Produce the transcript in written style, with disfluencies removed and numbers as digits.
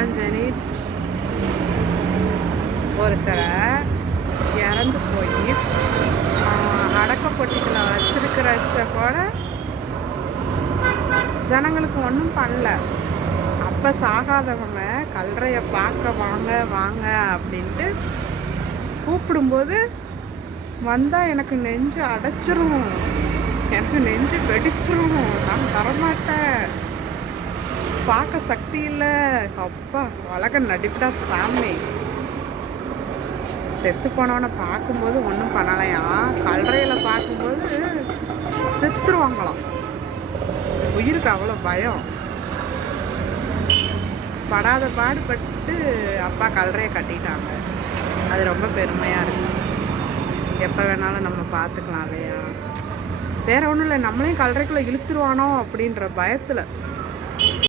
சிவாஞ்சனி ஒருத்தரை இறந்து போய் அடக்கப்பொட்டிகளை வச்சிருக்கிறச்ச கூட ஜனங்களுக்கு ஒன்றும் பண்ணல. அப்போ சாகாதவங்க கல்லறையை பார்க்க வாங்க வாங்க அப்படின்ட்டு கூப்பிடும்போது வந்தால் எனக்கு நெஞ்சு அடைச்சிரும், எனக்கு நெஞ்சு வெடிச்சிரும், நான் தரமாட்டேன், பார்க்க சக்தி இல்லை. அப்பா அழக நடிப்புடா சாமி. செத்து போனவனை பார்க்கும்போது ஒன்றும் பண்ணலையா, கல்லறையில் பார்க்கும்போது செத்துருவாங்களாம். உயிருக்கு அவ்வளோ பயம். படாத பாடுபட்டு அப்பா கல்லறையை கட்டிட்டாங்க. அது ரொம்ப பெருமையாக இருக்குது. எப்போ வேணாலும் நம்ம பார்த்துக்கலாம் இல்லையா. வேறு ஒன்றும் இல்லை, நம்மளையும் கல்லறைக்குள்ளே இழுத்துருவானோ அப்படின்ற பயத்தில்